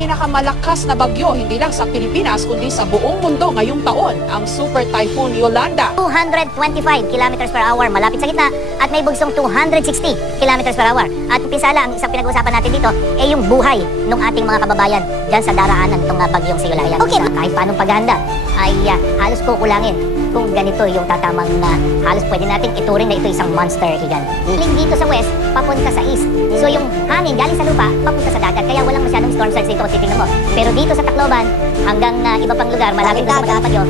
Pinakamalakas na bagyo hindi lang sa Pilipinas kundi sa buong mundo ngayong taon ang Super Typhoon Yolanda. 225 kilometers per hour malapit sa gitna at may bugsong 260 kilometers per hour. At pinsala, ang isang pinag-uusapan natin dito ay yung buhay ng ating mga kababayan dyan sa daraanan ng bagyong si Yolanda. Okay, kahit paanong paghahanda ay halos kukulangin kung ganito yung tatamang halos pwede natin ituring na ito isang monster igan. Galing dito sa west, papunta sa east. So yung hangin galing sa lupa, papunta sa dagat. Kaya walang masyadong storm surge dito kung titingnan mo. Pero dito sa Tacloban, hanggang iba pang lugar, malapit sa mga bagyo,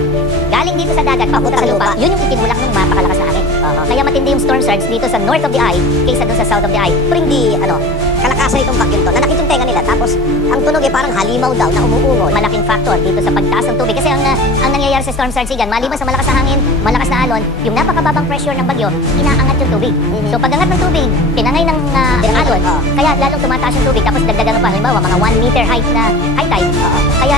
galing dito sa dagat, papunta sa lupa, yun yung itinulak ng mapakalakas na hangin. Kaya matindi yung storm surge dito sa north of the eye kaysa dun sa south of the eye. Pero hindi, kalakasan itong bagyong to. Nanakit yung tenga nila. Tapos, ang tunog ay parang halimaw daw na umuungol. Malaking factor dito sa pagtaas ng tubig. Kasi ang nangyayari sa storm surge yan, maliban sa malakas na hangin, malakas na alon, yung napakababang pressure ng bagyo, inaangat yung tubig. So pagangat ng tubig, tinangay ng alon, kaya lalong tumataas yung tubig. Tapos dagdagan pa, halimbawa, mga 1 meter height na high tide. Kaya